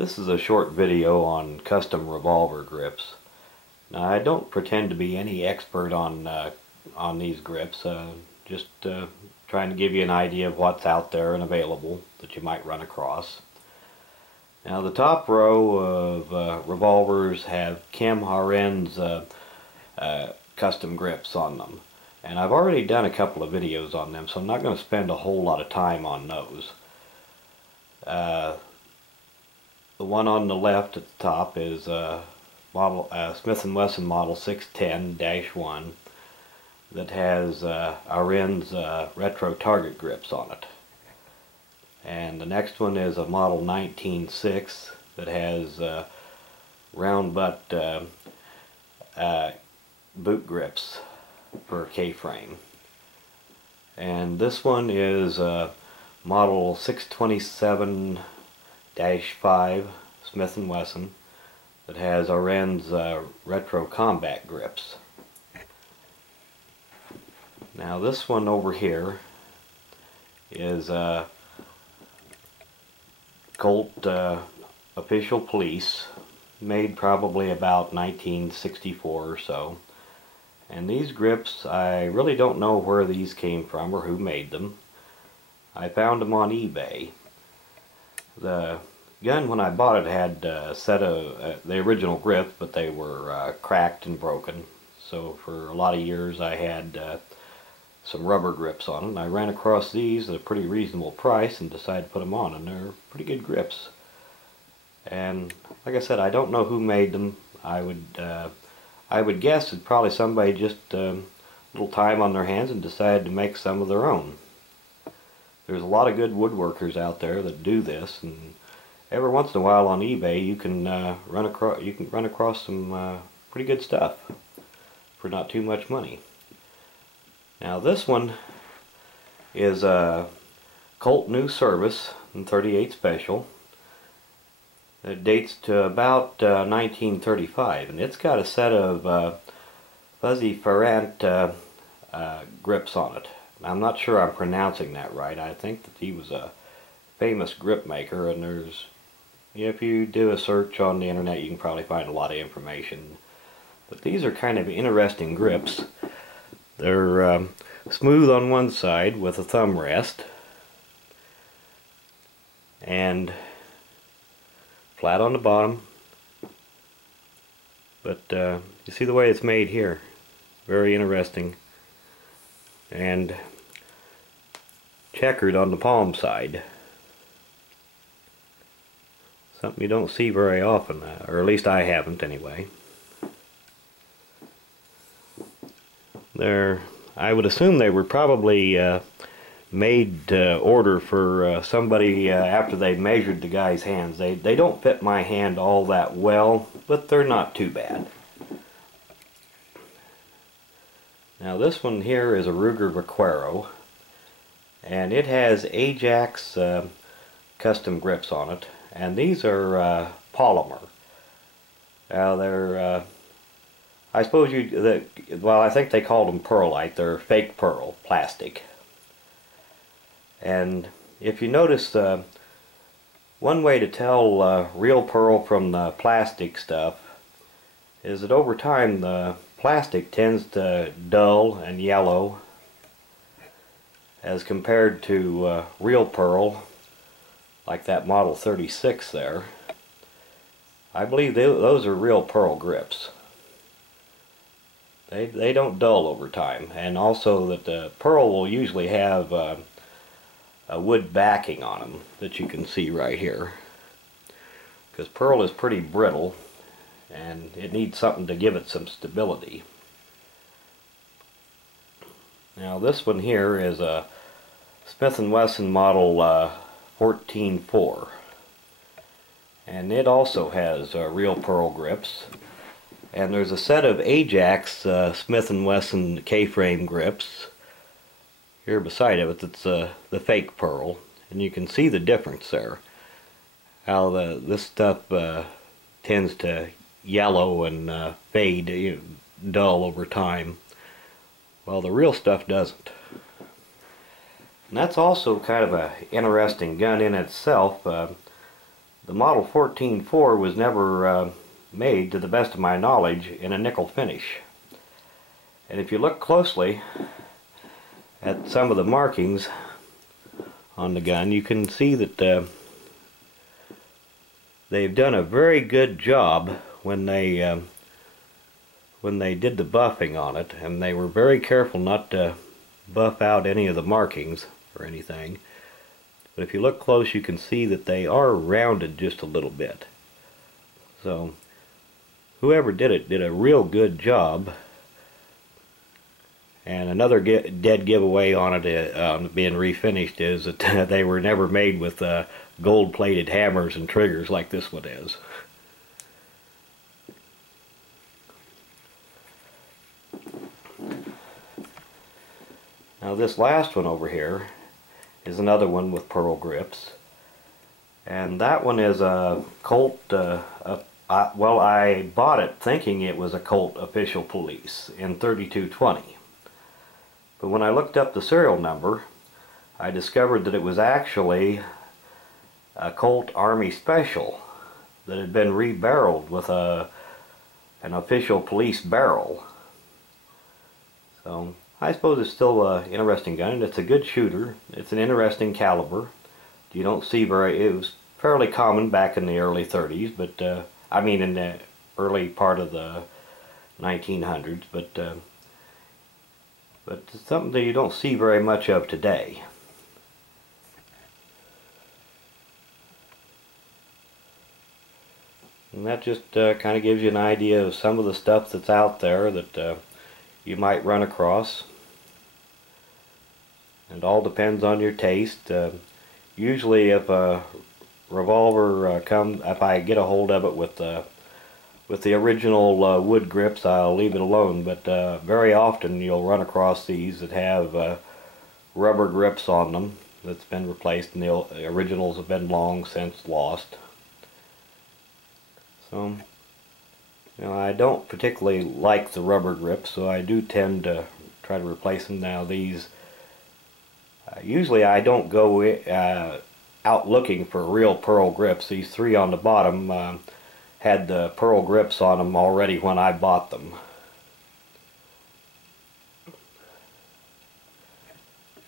This is a short video on custom revolver grips. Now, I don't pretend to be any expert on these grips, just trying to give you an idea of what's out there and available that you might run across. Now, the top row of revolvers have Haren's custom grips on them. And I've already done a couple of videos on them, so I'm not going to spend a whole lot of time on those. The one on the left at the top is Smith & Wesson model 610-1 that has Haren's retro target grips on it. And the next one is a model 19.6 that has round butt boot grips for K-frame. And this one is model 627-5 Smith & Wesson that has Haren's retro combat grips. Now this one over here is Colt Official Police, made probably about 1964 or so. And these grips, I really don't know where these came from or who made them. I found them on eBay. The gun, when I bought it, had a set of the original grips, but they were cracked and broken. So for a lot of years I had some rubber grips on it. And I ran across these at a pretty reasonable price and decided to put them on, and they're pretty good grips. And like I said, I don't know who made them. I would guess it's probably somebody just a little time on their hands and decided to make some of their own. There's a lot of good woodworkers out there that do this, and every once in a while on eBay you can run across some pretty good stuff for not too much money. Now this one is a Colt New Service in 38 Special. It dates to about 1935, and it's got a set of fuzzy Farrant grips on it. I'm not sure I'm pronouncing that right. I think that he was a famous grip maker, and there's, if you do a search on the internet, you can probably find a lot of information. But these are kind of interesting grips. They're smooth on one side with a thumb rest, and flat on the bottom. But you see the way it's made here. Very interesting. And checkered on the palm side. Something you don't see very often, or at least I haven't anyway. I would assume they were probably made to order for somebody after they measured the guy's hands. They don't fit my hand all that well, but they're not too bad. Now this one here is a Ruger Vaquero, and it has Ajax custom grips on it, and these are polymer. Now they're I suppose well, I think they called them Pearlite. They're fake pearl plastic. And if you notice, one way to tell real pearl from the plastic stuff is that over time the plastic tends to dull and yellow as compared to real pearl, like that model 36 there. I believe those are real pearl grips. They don't dull over time, and also that the pearl will usually have a wood backing on them that you can see right here, because pearl is pretty brittle and it needs something to give it some stability. Now this one here is a Smith & Wesson model 14.4, and it also has real pearl grips. And there's a set of Ajax Smith & Wesson K-frame grips here beside it. It's the fake pearl, and you can see the difference there. How this stuff tends to yellow and fade, dull over time, while the real stuff doesn't. And that's also kind of an interesting gun in itself. The the model 14-4 was never made, to the best of my knowledge, in a nickel finish. And if you look closely at some of the markings on the gun, you can see that they've done a very good job when they did the buffing on it, and they were very careful not to buff out any of the markings or anything. But if you look close, you can see that they are rounded just a little bit. So whoever did it did a real good job. And another dead giveaway on it being refinished is that they were never made with gold-plated hammers and triggers like this one is. Now this last one over here is another one with pearl grips, and that one is a Colt. Well, I bought it thinking it was a Colt Official Police in 3220, but when I looked up the serial number, I discovered that it was actually a Colt Army Special that had been rebarreled with an Official Police barrel. So I suppose it's still an interesting gun, and it's a good shooter. It's an interesting caliber. You don't see it was fairly common back in the early 30s, but I mean in the early part of the 1900s, but it's something that you don't see very much of today. And that just kind of gives you an idea of some of the stuff that's out there that you might run across. It all depends on your taste. Usually if a revolver if I get a hold of it with the original wood grips, I'll leave it alone, but very often you'll run across these that have rubber grips on them that's been replaced, and the originals have been long since lost. So, you know, I don't particularly like the rubber grips, so I do tend to try to replace them. Now these, usually I don't go out looking for real pearl grips. These three on the bottom had the pearl grips on them already when I bought them.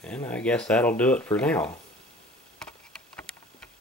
And I guess that'll do it for now.